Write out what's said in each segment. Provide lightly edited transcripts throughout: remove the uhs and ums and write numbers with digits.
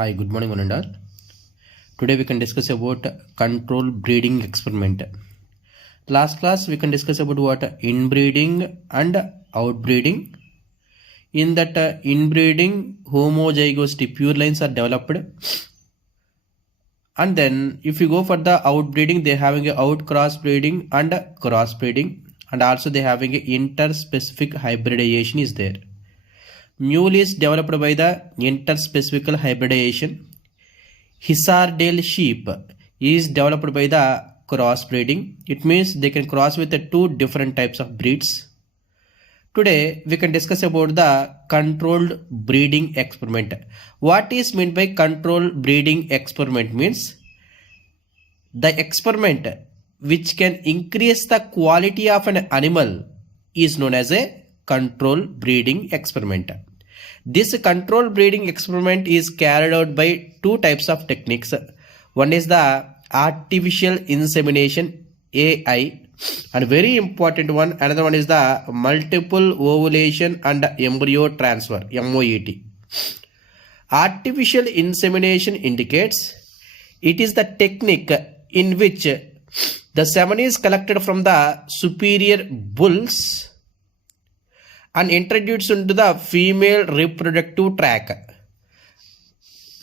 Hi, good morning, one and all. Today we can discuss about control breeding experiment. Last class we can discuss about what inbreeding and outbreeding. In that inbreeding, homozygous pure lines are developed, and then if you go for the outbreeding, they having a out crossbreeding and crossbreeding, and also they having a interspecific hybridization is there. Mule is developed by the interspecific hybridization. Hisardale sheep is developed by the crossbreeding. It means they can cross with the two different types of breeds. Today we can discuss about the controlled breeding experiment. What is meant by controlled breeding experiment means the experiment which can increase the quality of an animal is known as a controlled breeding experiment. This controlled breeding experiment is carried out by two types of techniques. One is the artificial insemination AI, and very important one, another one is the multiple ovulation and embryo transfer MOET. Artificial insemination indicates it is the technique in which the semen is collected from the superior bulls and introduced into the female reproductive tract.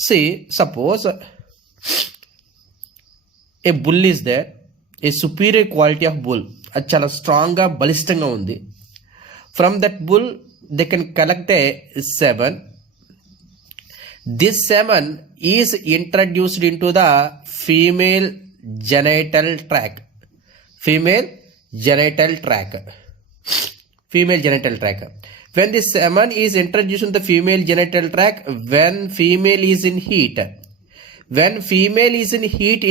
See, suppose a bull is there, a superior quality of bull, అది చాలా స్ట్రాంగ్గా బలిష్టంగా ఉంది. From that bull they can collect a semen. This semen is introduced into the female genital tract. Female genital tract. When the semen is introduced in the female genital tract, when female is in heat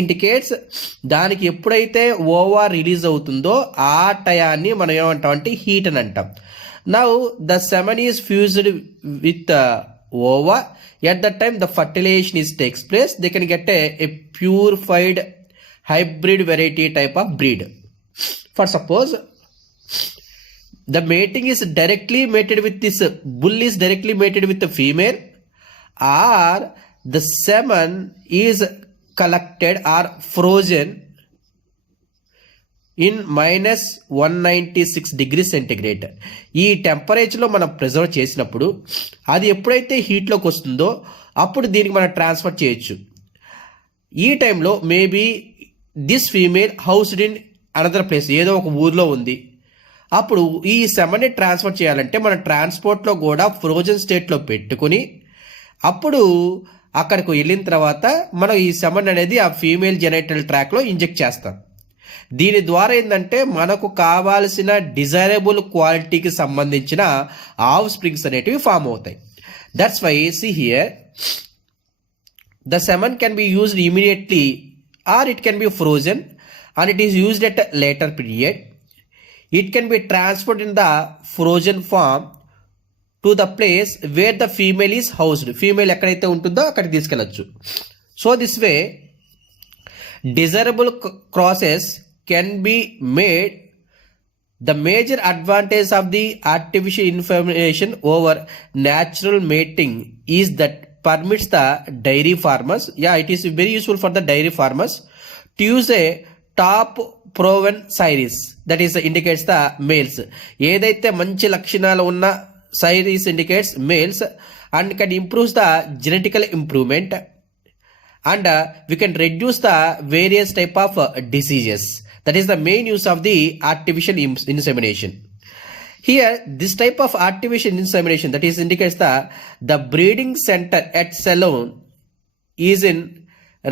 indicates దానికి ఎప్పుడైతే ova release అవుతుందో ఆ టయాన్ని మనం ఏమంటామంటే heat అని అంటాం. Now the semen is fused with ova. At that time the fertilization is takes place. They can get a purified hybrid variety type of breed. For suppose the mating is directly mated with this bull is directly mated with the female, or the semen is collected or frozen in -196 degrees centigrade. ఈ టెంపరేచర్లో మనం preserve చేసినప్పుడు అది ఎప్పుడైతే హీట్లోకి వస్తుందో అప్పుడు దీనికి మనం transfer చేయొచ్చు. ఈ టైంలో maybe this female housed in another place, ఏదో ఒక ఊర్లో ఉంది. అప్పుడు ఈ సెమన్ని ట్రాన్స్ఫర్ చేయాలంటే మన ట్రాన్స్పోర్ట్లో కూడా ఫ్రోజన్ స్టేట్లో పెట్టుకుని అప్పుడు అక్కడికి వెళ్ళిన తర్వాత మనం ఈ సెమన్ అనేది ఆ ఫీమేల్ జెనైటల్ ట్రాక్లో ఇంజెక్ట్ చేస్తాం. దీని ద్వారా ఏంటంటే మనకు కావాల్సిన డిజైరబుల్ క్వాలిటీకి సంబంధించిన ఆఫ్ స్ప్రింగ్స్ అనేటివి ఫామ్ అవుతాయి. That's why see here the semen can be used immediately or it can be frozen and it is used at later period. It can be transferred in the frozen form to the place where the female is housed. Female ekkadaithe untundo akkadiki తీసుకెళ్ళొచ్చు. So this way desirable crosses can be made. The major advantage of the artificial insemination over natural mating is that permits the dairy farmers, it is very useful for the dairy farmers to use a top proven series, that is indicates the males. ఏదైతే మంచి లక్షణాలు ఉన్న series indicates males and can improve the genetical improvement, and we can reduce the various type of diseases. That is the main use of the artificial insemination. Here this type of artificial insemination, that is indicates the breeding center at Ceylon is in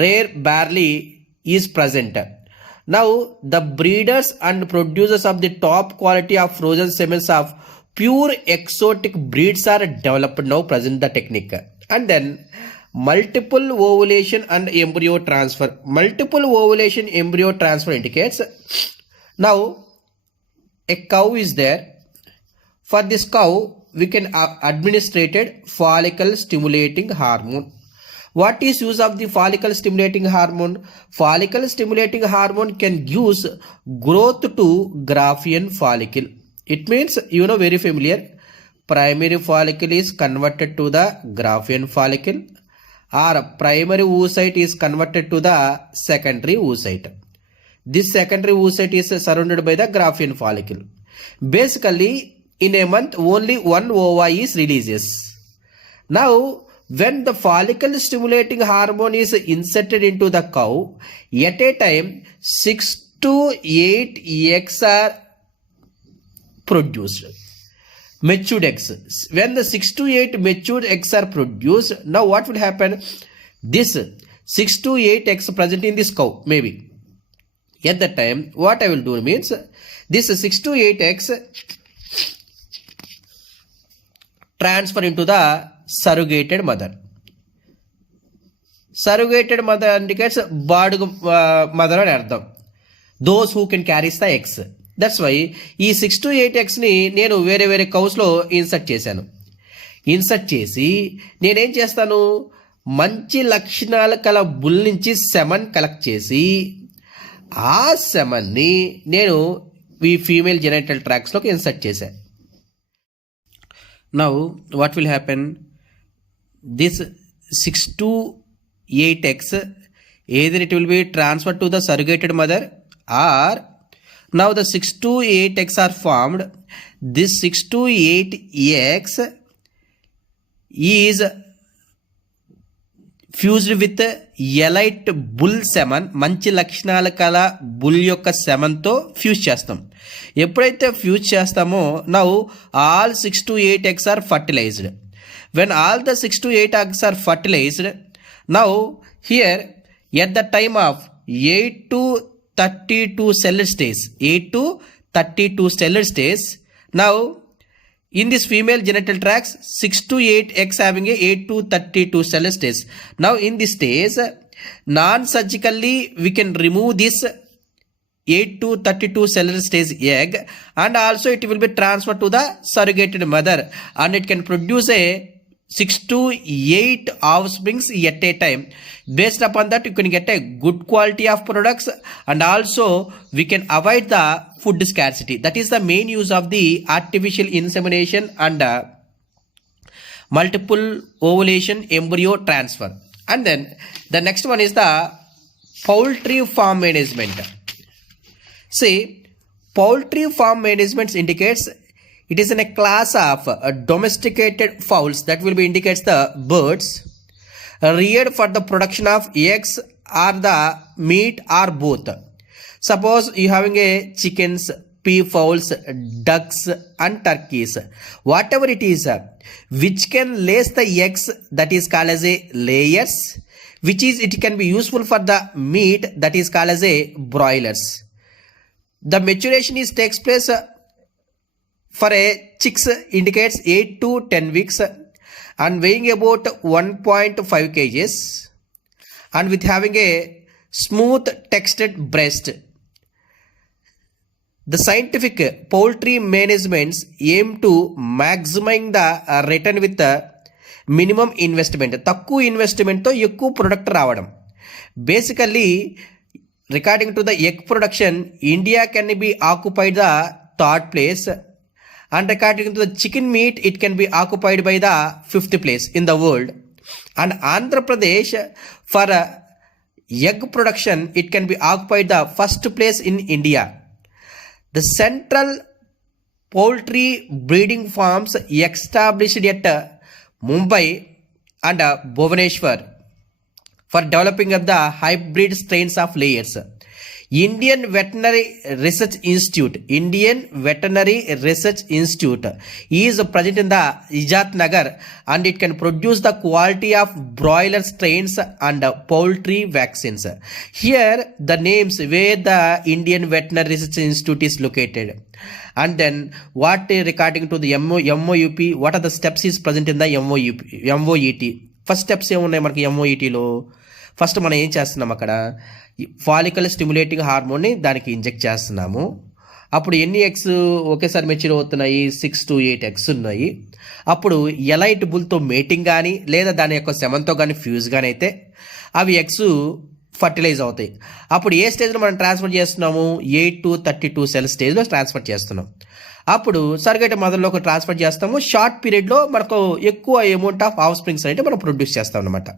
rare barley is present. Now the breeders and producers of the top quality of frozen semens of pure exotic breeds are developed now present the technique. And then multiple ovulation and embryo transfer. Multiple ovulation embryo transfer indicates now a cow is there. For this cow we can administrated follicle stimulating hormone. What is use of the follicle stimulating hormone? Follicle stimulating hormone can use growth to Graafian follicle. It means, very familiar, primary follicle is converted to the Graafian follicle, or primary oocyte is converted to the secondary oocyte. This secondary oocyte is surrounded by the Graafian follicle. Basically, in a month, only one ova is releases. Now, when the follicle stimulating hormone is inserted into the cow, at a time 6 to 8 eggs are produced. Matured eggs. When the 6 to 8 matured eggs are produced, now what will happen? This 6 to 8 eggs present in this cow, maybe. At that time, what I will do means, this 6 to 8 eggs transfer into the surrogated mother. Surrogated mother indicates bird mother అని అర్థం. Those who can carries the eggs. That's why ఈ 6 to 8 ఎగ్స్ని నేను వేరే వేరే కౌస్లో insert చేశాను. Insert చేసి నేనేం చేస్తాను, మంచి లక్షణాలు కల బుల్ నుంచి సెమన్ కలెక్ట్ చేసి ఆ సెమన్ని నేను ఈ ఫీమేల్ జెనైటల్ ట్రాక్స్లోకి ఇన్సర్ట్ చేశాను. Now what will happen, this 6 to 8 eggs, either it will be transferred to the surrogated mother, or now the 6 to 8 eggs are formed. This 6 to 8 eggs is fused with elite bull semen, మంచి లక్షణాల కల bull యొక్క సెమన్తో fuse చేస్తాం. ఎప్పుడైతే fuse చేస్తామో now all 6 to 8 eggs are fertilized. When all the 6 to 8 eggs are fertilized, now here at the time of 8 to 32 cell stage, 8 to 32 cell stage, now in this female genital tracts 6 to 8 eggs having a 8 to 32 cell stage. Now in this stage, non-surgically we can remove this 8 to 32 cell stage egg, and also it will be transferred to the surrogated mother, and it can produce a 6 to 8 offsprings at a time. Based upon that, you can get a good quality of products, and also we can avoid the food scarcity. That is the main use of the artificial insemination and multiple ovulation embryo transfer. And then the next one is the poultry farm management. See, poultry farm management indicates it is in a class of domesticated fowls, that will be indicates the birds reared for the production of eggs or the meat or both. Suppose you having a chickens, peafowls, ducks and turkeys, whatever it is, which can lay the eggs, that is called as a layers, which is it can be useful for the meat, that is called as a broilers. The maturation is takes place for a chicks indicates 8 to 10 weeks and weighing about 1.5 kgs and with having a smooth textured breast. The scientific poultry managements aim to maximizing the return with the minimum investment. తక్కువ ఇన్వెస్ట్మెంట్తో ఎక్కువ product రావడం. Basically, regarding to the egg production, India can be occupied the third place, and regarding to the chicken meat, it can be occupied by the 5th place in the world. And Andhra Pradesh for egg production, it can be occupied the 1st place in India. The central poultry breeding farms established at Mumbai and Bhubaneswar for developing of the hybrid strains of layers. Indian Veterinary Research Institute is present in the Ijat Nagar, and it can produce the quality of broiler strains and poultry vaccines. Here the names where the Indian Veterinary Research Institute is located. And then what regarding to the MOUP, what are the steps is present in the MOET? First steps ఏమున్నాయి మనకి MOETలో? First మనం ఏం చేస్తున్నాం, అక్కడ follicle stimulating హార్మోన్ని దానికి inject చేస్తున్నాము. అప్పుడు ఎన్ని ఎగ్స్ ఒకేసారి మెచ్యూర్ అవుతున్నాయి? 6 to 8 ఎగ్స్ ఉన్నాయి. అప్పుడు ఎలైట్ బుల్తో మేటింగ్ కానీ లేదా దాని యొక్క సెమన్తో కానీ ఫ్యూజ్ కానీ అయితే అవి ఎగ్స్ ఫర్టిలైజ్ అవుతాయి. అప్పుడు ఏ స్టేజ్లో మనం ట్రాన్స్ఫర్ చేస్తున్నాము? 8 to 32 సెల్ స్టేజ్లో ట్రాన్స్ఫర్ చేస్తున్నాం. అప్పుడు సర్గేట్ మదర్లోకి ట్రాన్స్ఫర్ చేస్తాము. షార్ట్ పీరియడ్లో మనకు ఎక్కువ అమౌంట్ ఆఫ్ ఆఫ్ స్ప్రింగ్స్ అయితే మనం ప్రొడ్యూస్ చేస్తాం అనమాట.